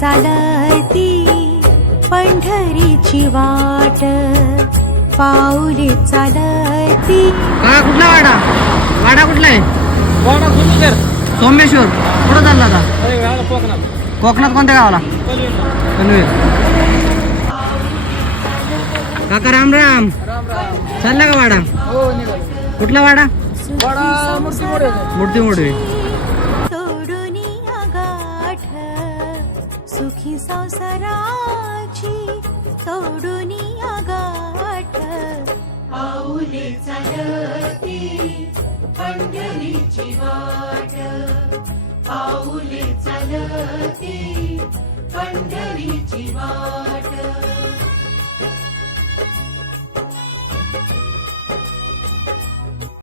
चालती पंढरीची वाट, पाऊले चालती. का कुठला वाडा? वाडा कुठला आहे? वाडा सोमेश्वर. सोमेश्वर. कुठं चालला आता? कोकणात. कोकणात कोणत्या गावाला? पनवेल. काका राम राम. राम राम. चालला का वाडा? हो निघालो. कुठला वाडा? वाडा मूर्ती मोठे. मूर्ती मोठी. सोडून गाठ सुखी संसाराची, सोडून गाठ पाऊले चालती पंढरीची वाट, पाऊले चालती पंढरीची वाट.